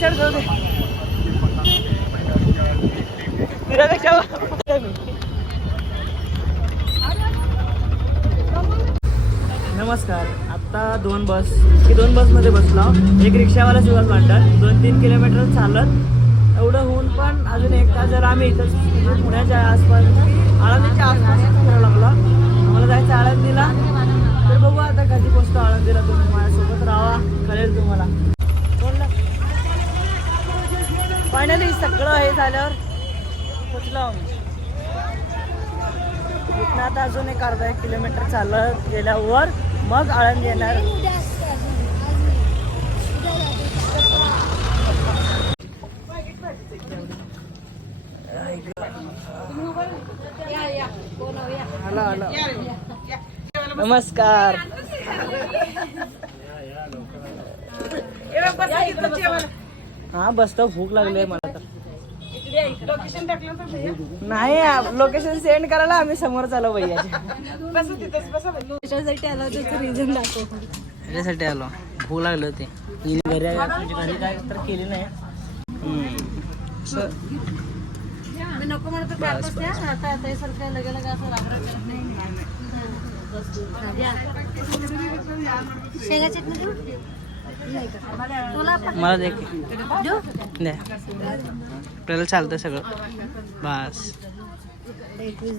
चढ जाऊ दे. नमस्कार. आत्ता दोन बस. की दोन बसमध्ये बसलो. एक रिक्षावाला शिवाय म्हणतात दोन तीन किलोमीटर चालत. एवढं होऊन पण अजून एक तास जर आम्ही इथं पुण्याच्या आसपास आळा आसपास फिरायला लागलो आम्हाला जायचं आळंदीला तर बघू आता कधी पोचतो आळंदीला तुम्ही माझ्यासोबत राहा कळेल तुम्हाला फायनली सगळं हे झाल्यावर पोचलो आम्ही इथनं आता अजून एक अर्धा एक किलोमीटर चालत गेल्यावर मग आळंद येणार. नमस्कार. हा बसतो भूक लागली मला तर. नाही लोकेशन सेंड करायला आम्ही समोर चालू भैयाच्या त्याच्यासाठी आला त्याचं रिझन दाखव. त्याच्यासाठी आलो. भूक लागली होती. ही घरी म्हणजे घरी काय तर केली नाही. हम्म. मी नको म्हणत आता त्या, आता आता हे सारखं लगे लगे असं रागराग करत नाही. या. शेंगा चटणी देऊ? मला देख देऊ? आपल्याला चालतं सगळं. बस.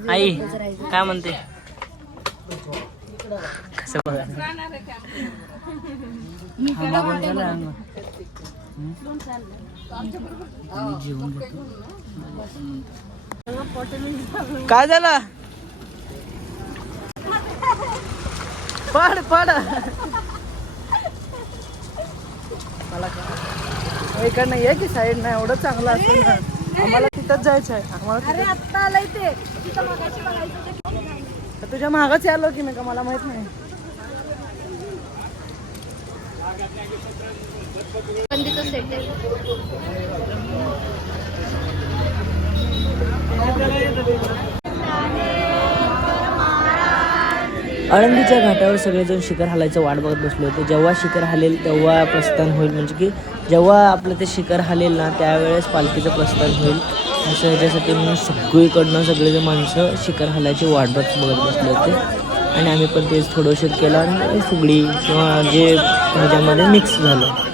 आई काय म्हणते? कसं बघा? झाला काय झालं? पड पड. मला काय इकडनं ये की साईड नाही एवढं चांगलं असेल ना आम्हाला तिथंच जायचं आहे आम्हाला अरे आत्ता आलंय ते. तिथं मगाशी बघायचं ते तिथं- तुझ्या मागच आलो की नाही का? मला माहीत नाही. सेट आळंदीच्या घाटावर सगळेजण शिखर हालायचं वाट बघत बसले होते. जेव्हा शिखर हालेल तेव्हा प्रस्थान होईल म्हणजे की जेव्हा आपलं ते शिखर हालेल ना त्यावेळेस पालखीचं प्रस्थान होईल. असं ह्याच्यासाठी म्हणून सगळीकडनं सगळेजण माणसं शिखर हालायची वाट बघत बघत बसले होते. आणि आम्ही पण तेच थोडंसं केलं आणि फुगडी किंवा जे ह्याच्यामध्ये मिक्स झालं.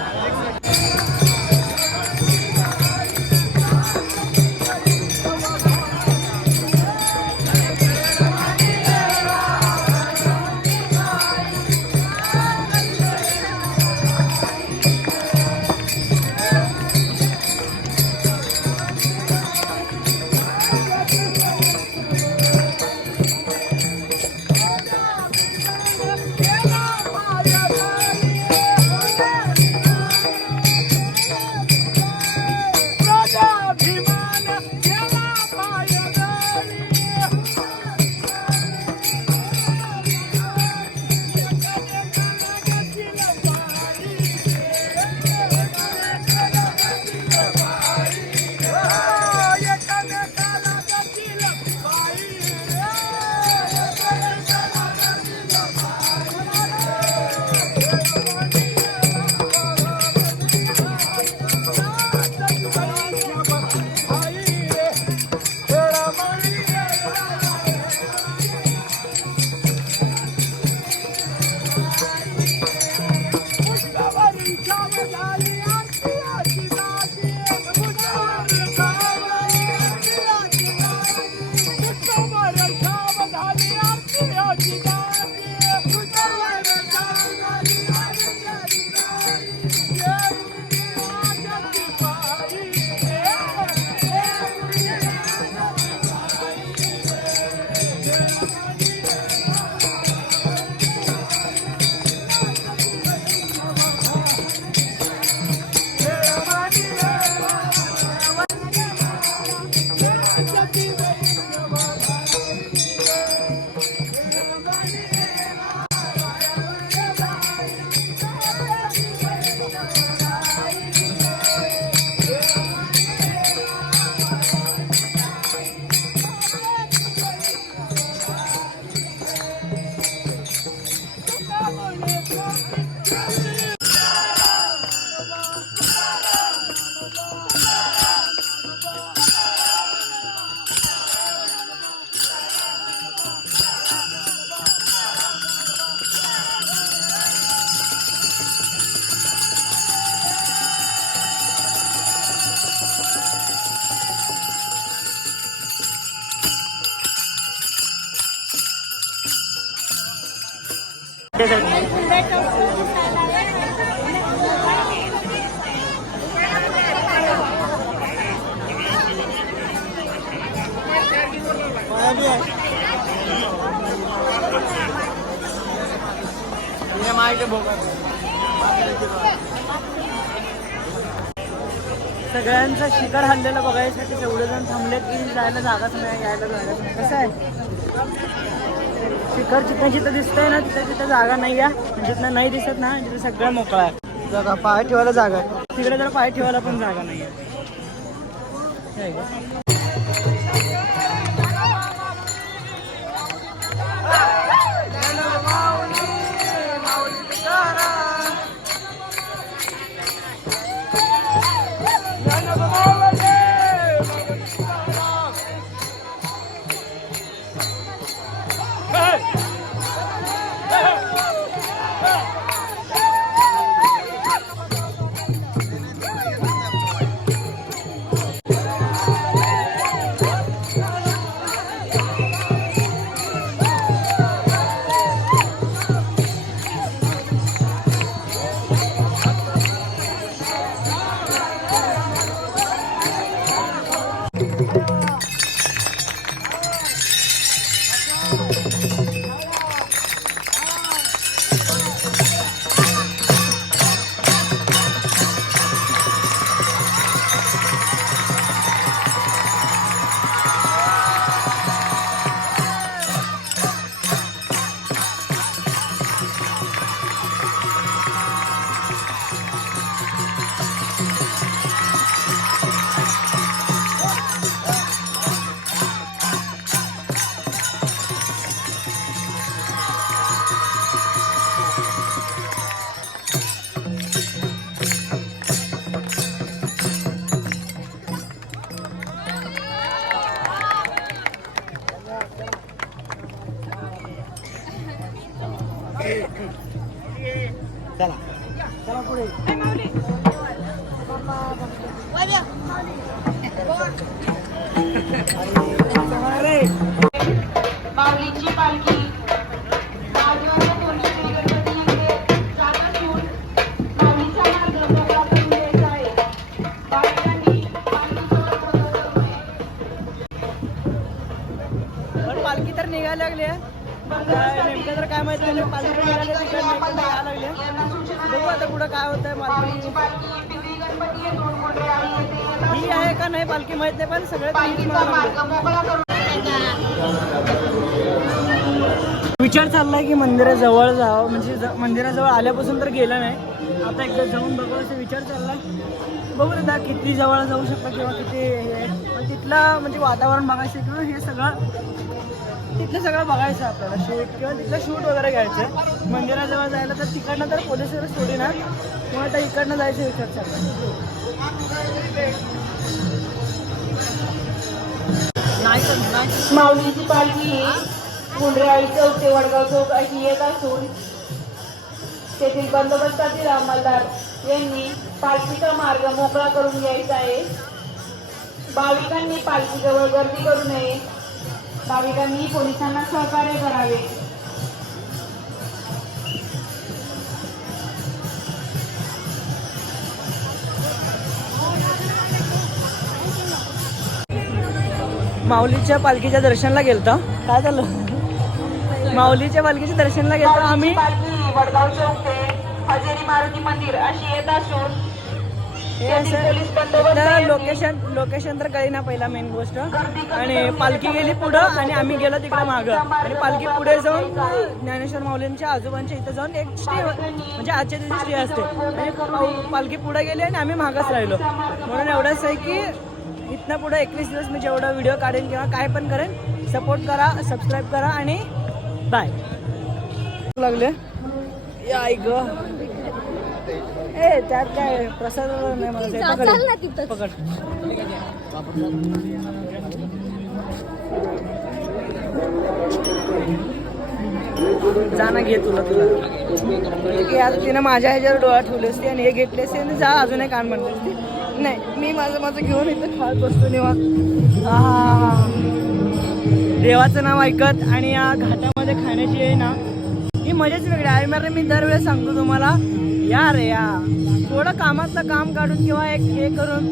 सगळ्यांचा शिकार हल्लेला बघायसाठी एवढे जण थांबलेत की जायला जागाच नाही यायला जायला कसं आहे? शिखर जिथं जिथं दिसतंय ना तिथं तिथं जागा नाही आहे जिथं नाही दिसत ना तिथं सगळं मोकळा आहे. जागा पाय ठेवायला जागा आहे. तिकडे जर पाय ठेवायला पण जागा नाही आहे चला. चला पुढे. माऊलीची पालखी. काय होतंय पालखी हे ही आहे का नाही पालखी माहीत नाही पण सगळे विचार चाललाय की मंदिराजवळ जावं म्हणजे मंदिराजवळ आल्यापासून तर गेलं नाही. आता एकदा जाऊन बघू असं विचार चाललाय. बघू आता किती जवळ जाऊ शकतो किंवा किती हे तिथलं म्हणजे वातावरण बघायचं किंवा हे सगळं तिथलं सगळं बघायचं आपल्याला. शूट किंवा तिथलं शूट वगैरे घ्यायचं. मंदिराजवळ जायला तर तिकडनं तर पोलीस वगैरे सोडीना किंवा आता इकडनं जायचं विचार नाही माऊलीची पालखी ही मुंडराळी चौक ते वडगाव चौक अशी येत असून तेथील बंदोबस्तातील अंमलदार यांनी पालखीचा मार्ग मोकळा करून घ्यायचा आहे. भाविकांनी पालखीजवळ गर्दी करू नये. भाविकांनी पोलिसांना सहकार्य करावे. माऊलीच्या पालखीच्या दर्शनला गेलतो. काय झालं? माऊलीच्या पालखीच्या दर्शनला गेलतो आम्ही? वडगाव चौक ते हजेरी मारुती मंदिर अशी येत असून हे असं लोकेशन लोकेशन तर कळी ना पहिला मेन गोष्ट. आणि पालखी गेली पुढं आणि आम्ही गेलो तिकडे मागं. आणि पालखी पुढे जाऊन ज्ञानेश्वर माऊलींच्या आजोबांच्या इथं जाऊन एक स्टे म्हणजे आजच्या दिवशी स्टे असते. आणि पालखी पुढे गेली आणि आम्ही मागच राहिलो. म्हणून एवढंच आहे की इथनं पुढे एकवीस दिवस मी जेवढा व्हिडिओ काढेन किंवा काय पण करेन सपोर्ट करा सबस्क्राईब करा आणि बाय लागले. या ऐक ए त्यात काय प्रसाद नाही मला ते पकड. पकड जा ना घे तुला तुला ठीक आहे आता तिनं माझ्या ह्याच्यावर डोळा ठेवली असती आणि हे घेतली असते आणि जा अजून एक आण म्हणली असती नाही मी माझं माझं घेऊन इथं खात बसतो निवांत आहा. देवाचं नाव ऐकत आणि या घाटामध्ये खाण्याची आहे ना मजाच वेगळी आहे. अरे मी दरवेळेस सांगतो तुम्हाला. या रे या. थोडं कामातलं काम काढून किंवा एक हे करून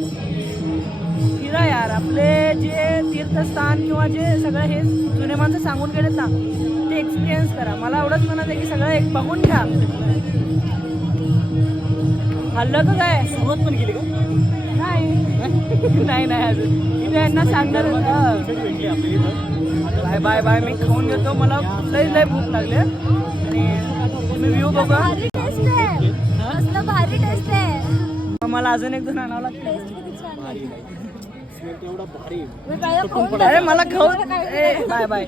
फिरा यार. आपले जे तीर्थस्थान किंवा जे सगळं हे जुने माणसं सांगून गेलेत ना ते एक्सपिरियन्स करा. मला एवढंच म्हणत आहे की सगळं एक बघून घ्या. हल्लं का काय सुरुवात पण केली का? नाही. नाही नाही अजून. मी यांना सांगणार बाय बाय बाय मी खाऊन घेतो. मला लय लय भूक लागली आणि तुम्ही व्ह्यू बघा. भारी टेस्ट आहे. मला अजून एक दोन आणावं लागतं अरे मला खाऊन ए, बाय बाय.